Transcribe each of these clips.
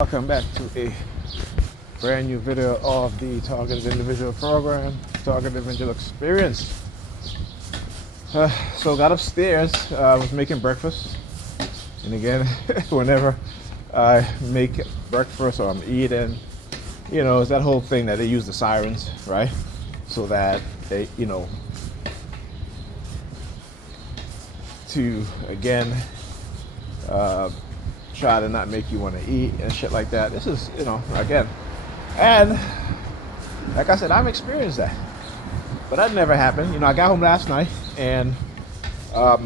Welcome back to a brand new video of the Targeted Individual Program, Targeted Individual Experience. So got upstairs, was making breakfast, and again, whenever I make breakfast or I'm eating, it's that whole thing that they use the sirens, right? So that they, to again, try to not make you want to eat and shit like that. This is, again, and like I said, I've experienced that, but that never happened. I got home last night, and I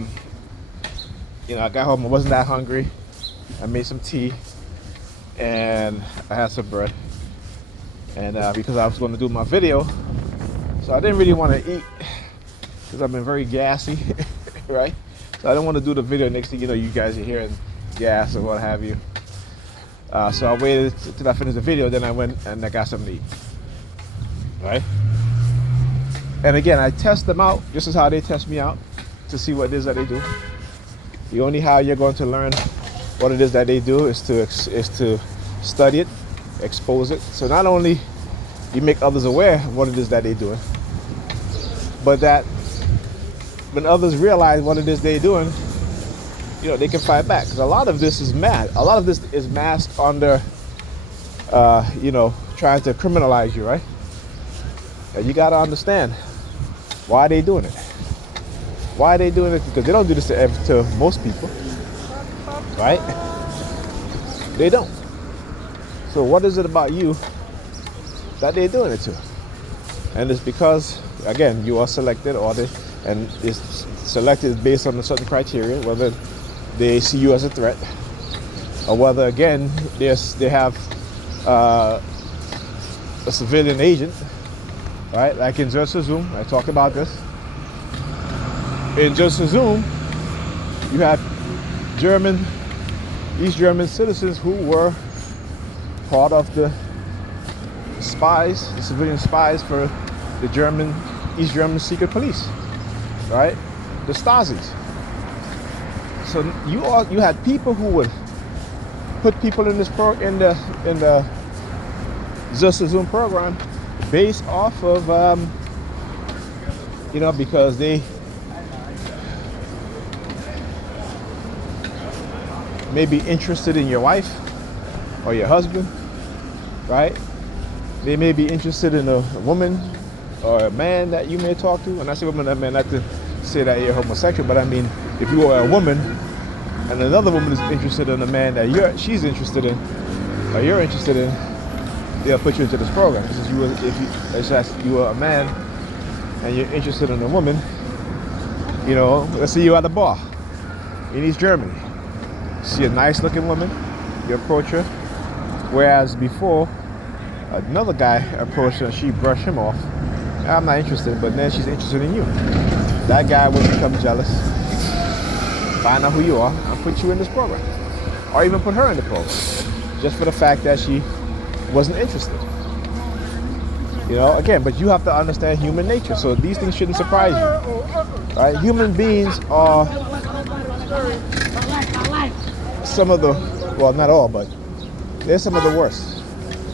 got home. I wasn't that hungry. I made some tea, and I had some bread, and because I was going to do my video, so I didn't really want to eat because I've been very gassy, right? So I didn't want to do the video. Next thing you know, you guys are hearing gas or what have you. So I waited till I finished the video, then I went and I got something to eat, right? And again, I test them out just as how they test me out to see what it is that they do. The only how you're going to learn what it is that they do is to study it, expose it. So not only you make others aware of what it is that they're doing, but that when others realize what it is they're doing, they can fight back. Because a lot of this is masked under, trying to criminalize you, right? And you got to understand why they doing it. Why are they doing it? Because they don't do this to most people, right? They don't. So what is it about you that they're doing it to? And it's because, again, you are selected, and it's selected based on a certain criteria, whether they see you as a threat, or whether, again, they have a civilian agent, right? Like in Zoom, I talked about this. In Zoom, you had East German citizens who were part of the spies, the civilian spies for the East German secret police, right? The Stasis. So you had people who would put people in in the Zoom program based off of because they may be interested in your wife or your husband, right? They may be interested in a woman or a man that you may talk to. And I say woman, I mean not to say that you're homosexual, but I mean if you are a woman and another woman is interested in a man that she's interested in or you're interested in, they'll put you into this program. This is if you are a man and you're interested in a woman, let's say you're at a bar in East Germany. See a nice looking woman, you approach her, whereas before another guy approached her and she brushed him off. I'm not interested, but then she's interested in you. That guy will become jealous, find out who you are, and put you in this program. Or even put her in the program, just for the fact that she wasn't interested. Again, but you have to understand human nature, so these things shouldn't surprise you. Right? Human beings are some of the, well, not all, but they're some of the worst.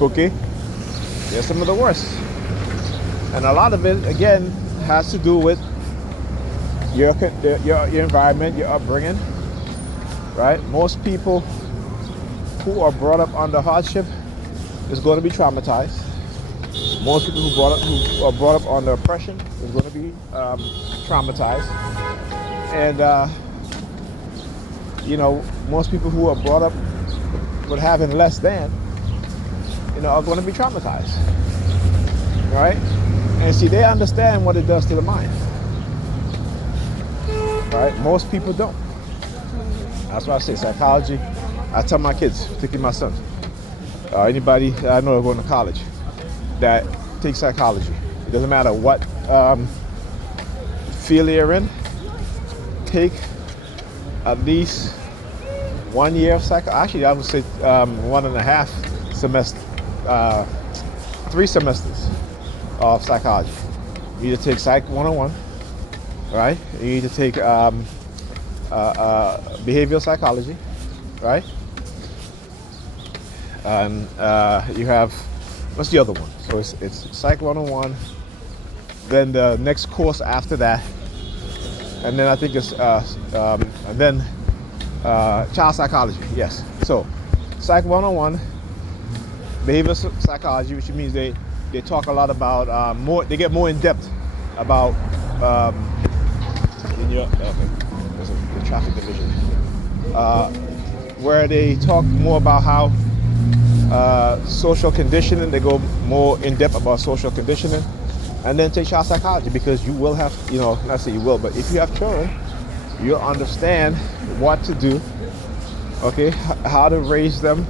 Okay? They're some of the worst. And a lot of it, again, has to do with your environment, your upbringing, right? Most people who are brought up under hardship is going to be traumatized. Most people who are brought up under oppression is going to be traumatized. And most people who are brought up with having less than, are going to be traumatized, right? And see, they understand what it does to the mind. Right? Most people don't. That's why I say psychology. I tell my kids, particularly my son, anybody that I know going to college that takes psychology. It doesn't matter what field you're in. Take at least 1 year of psychology. Actually, I would say 1.5 semester, 3 semesters of psychology. You either take Psych 101, right? You need to take behavioral psychology, right? and you have, what's the other one? So it's Psych 101, then the next course after that, and then I think it's and then child psychology. Yes. So Psych 101, behavioral psychology, which means they talk a lot about more. They get more in depth about in your there's the traffic division, where they talk more about how social conditioning. They go more in depth about social conditioning, and then take child psychology, because you will have, not say you will, but if you have children, you'll understand what to do, okay, how to raise them,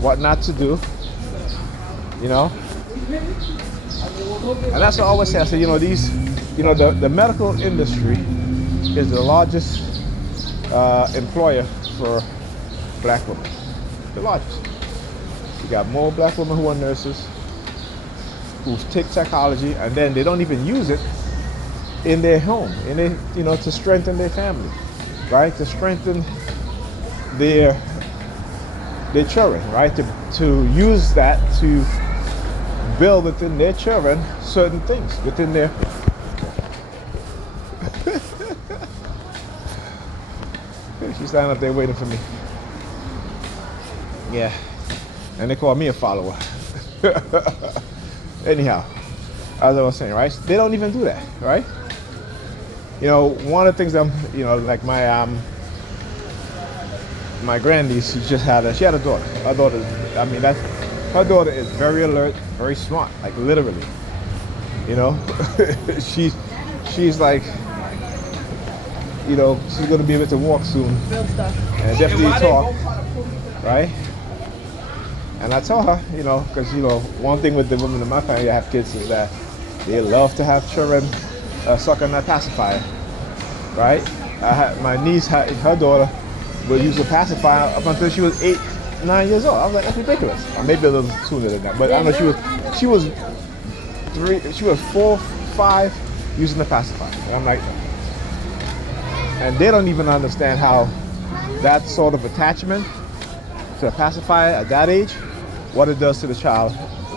what not to do, and that's what I always say. I say, these, the medical industry is the largest employer for black women, the largest. You got more black women who are nurses, who take psychology, and then they don't even use it in their home, to strengthen their family, right? To strengthen their children, right? To use that to build within their children certain things within their. She's standing up there waiting for me. Yeah, and they call me a follower. Anyhow, as I was saying, right? They don't even do that, right? One of the things like my grandniece, she had a daughter. Her daughter, her daughter is very alert, very smart, like literally. She's like, she's gonna be able to walk soon, and definitely talk, right? And I tell her, because one thing with the women in my family that have kids is that they love to have children suck on that pacifier, right? My niece, her daughter, would use a pacifier up until she was 8, 9 years old. I was like, that's ridiculous. Or maybe a little sooner than that, but I know she was 4, 5 using the pacifier. And I'm like, and they don't even understand how that sort of attachment to a pacifier at that age, what it does to the child,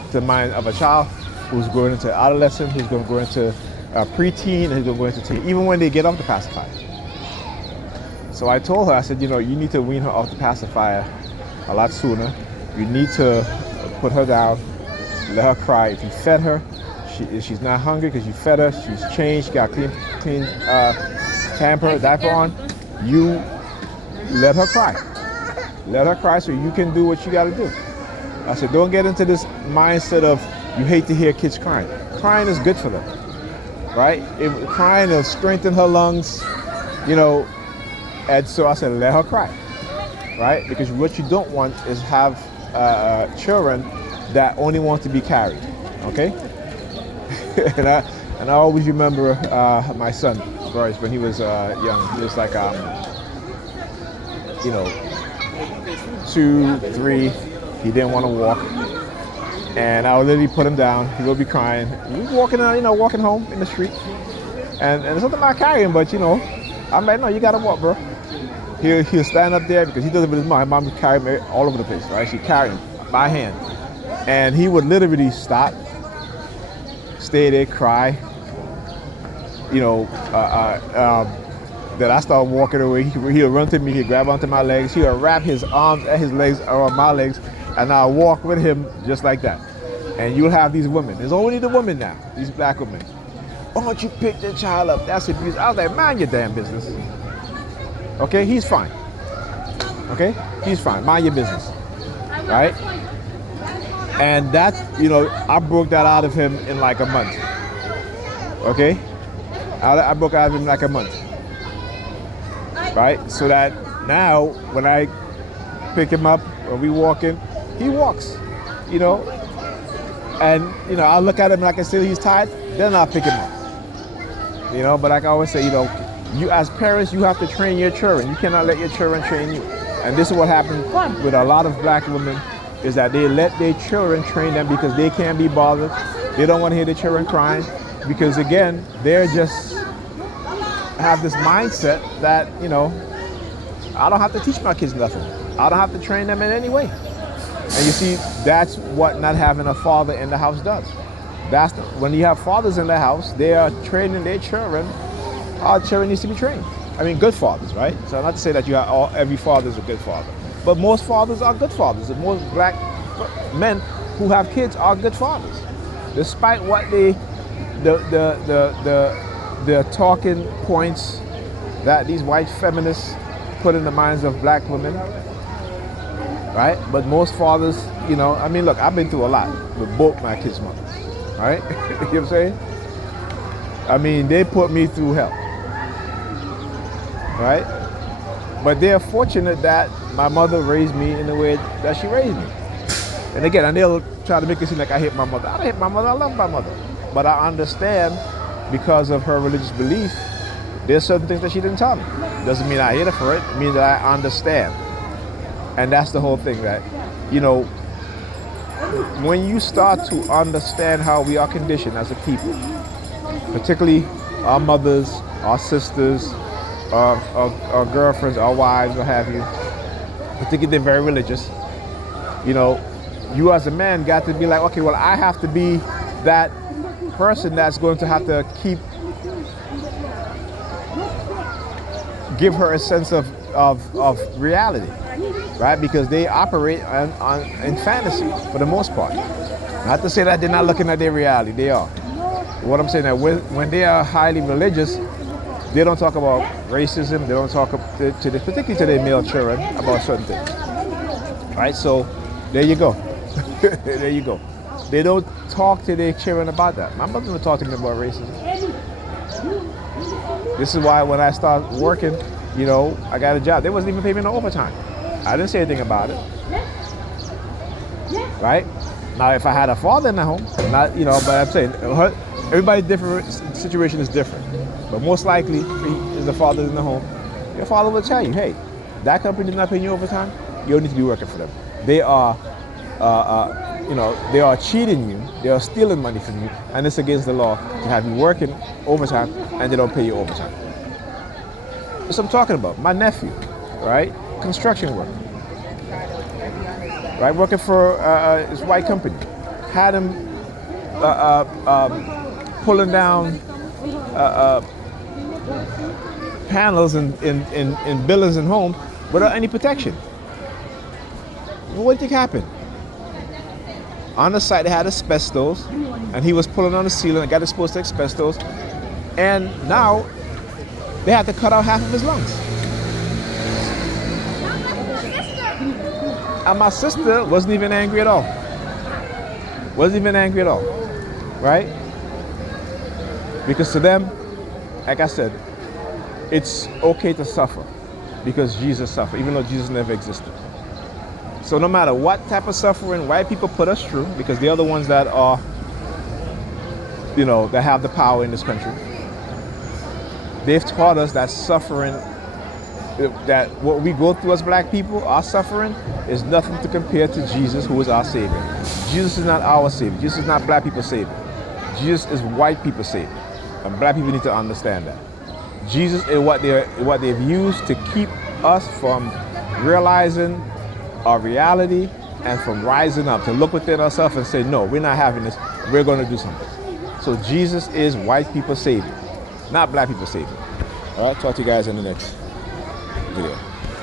to the mind of a child who's going into adolescence, who's going to go into preteen, and who's going to go into teen, even when they get off the pacifier. So I told her, I said, you need to wean her off the pacifier a lot sooner. You need to put her down, let her cry. If you fed her, if she's not hungry because you fed her, she's changed, got clean pamper, diaper on, you let her cry. Let her cry so you can do what you got to do. I said, don't get into this mindset of you hate to hear kids crying. Crying is good for them, right? Crying will strengthen her lungs, and so I said, let her cry, right? Because what you don't want is have children that only want to be carried, okay? and I always remember my son, Bryce, when he was young. He was like, 2, 3. He didn't want to walk, and I would literally put him down. He would be crying. He was walking, walking home in the street, and there's something about carrying, but I'm like, no, you gotta walk, bro. He'll stand up there because he does it with his mom. His mom would carry him all over the place, right? She carried him by hand, and he would literally stop, stay there, cry. That I start walking away. He'll run to me. He'll grab onto my legs. He'll wrap his arms and his legs around my legs, and I'll walk with him just like that. And you'll have these women. There's only the women now. These black women. Why don't you pick the child up? That's abuse. I was like, mind your damn business. Okay, he's fine. Okay, he's fine. Mind your business. Right? And that, I broke that out of him in like a month. Okay? I broke out of him in like a month. Right? So that now when I pick him up or we walking, he walks. And I'll look at him like I said he's tired, then I'll pick him up. But like I always say, you as parents, you have to train your children. You cannot let your children train you. And this is what happens with a lot of black women, is that they let their children train them because they can't be bothered. They don't want to hear their children crying because, again, they're just have this mindset that, I don't have to teach my kids nothing. I don't have to train them in any way. And you see, that's what not having a father in the house does. When you have fathers in the house, they are training their children. Our children needs to be trained. I mean, good fathers, right? So not to say that every father is a good father, but most fathers are good fathers. And most black men who have kids are good fathers, despite what the talking points that these white feminists put in the minds of black women, right? But most fathers, I mean, look, I've been through a lot with both my kids' mothers, right? You know what I'm saying? I mean, they put me through hell, right? But they're fortunate that my mother raised me in the way that she raised me. And again, they'll try to make it seem like I hate my mother. I don't hate my mother, I love my mother. But I understand, because of her religious belief, there's certain things that she didn't tell me. Doesn't mean I hate her for it. It means that I understand. And that's the whole thing, that, when you start to understand how we are conditioned as a people, particularly our mothers, our sisters, our girlfriends, our wives, what have you, particularly they're very religious, you as a man got to be like, okay, well, I have to be that person that's going to have to give her a sense of reality, right? Because they operate in fantasy for the most part. Not to say that they're not looking at their reality, they are. What I'm saying is that when they are highly religious, they don't talk about racism, they don't talk particularly to their male children about certain things, right? So there you go. There you go. They don't talk to their children about that. My mother never talked to me about racism. This is why when I started working, I got a job. They wasn't even paying me no overtime. I didn't say anything about it. Right? Now, if I had a father in the home, but I'm saying, everybody's different, situation is different. But most likely, if the father in the home, your father will tell you, hey, that company is not paying you overtime, you don't need to be working for them. They are they are cheating you, they are stealing money from you, and it's against the law to have you working overtime and they don't pay you overtime. That's what I'm talking about. My nephew, right? Construction work, right? Working for his white company. Had him pulling down panels in buildings and homes without any protection. What do you think happened? On the site they had asbestos, and he was pulling on the ceiling and got exposed to asbestos, and now they had to cut out half of his lungs. And my sister wasn't even angry at all. Right? Because to them, like I said, it's okay to suffer because Jesus suffered, even though Jesus never existed. So no matter what type of suffering white people put us through, because they're the ones that are, that have the power in this country, they've taught us that suffering, that what we go through as black people, our suffering, is nothing to compare to Jesus, who is our Savior. Jesus is not our Savior. Jesus is not black people's Savior. Jesus is white people's Savior. And black people need to understand that. Jesus is what they've used to keep us from realizing our reality and from rising up, to look within ourselves and say, no, we're not having this, we're going to do something. So Jesus is white people's Savior, not black people's Savior. All right, talk to you guys in the next video.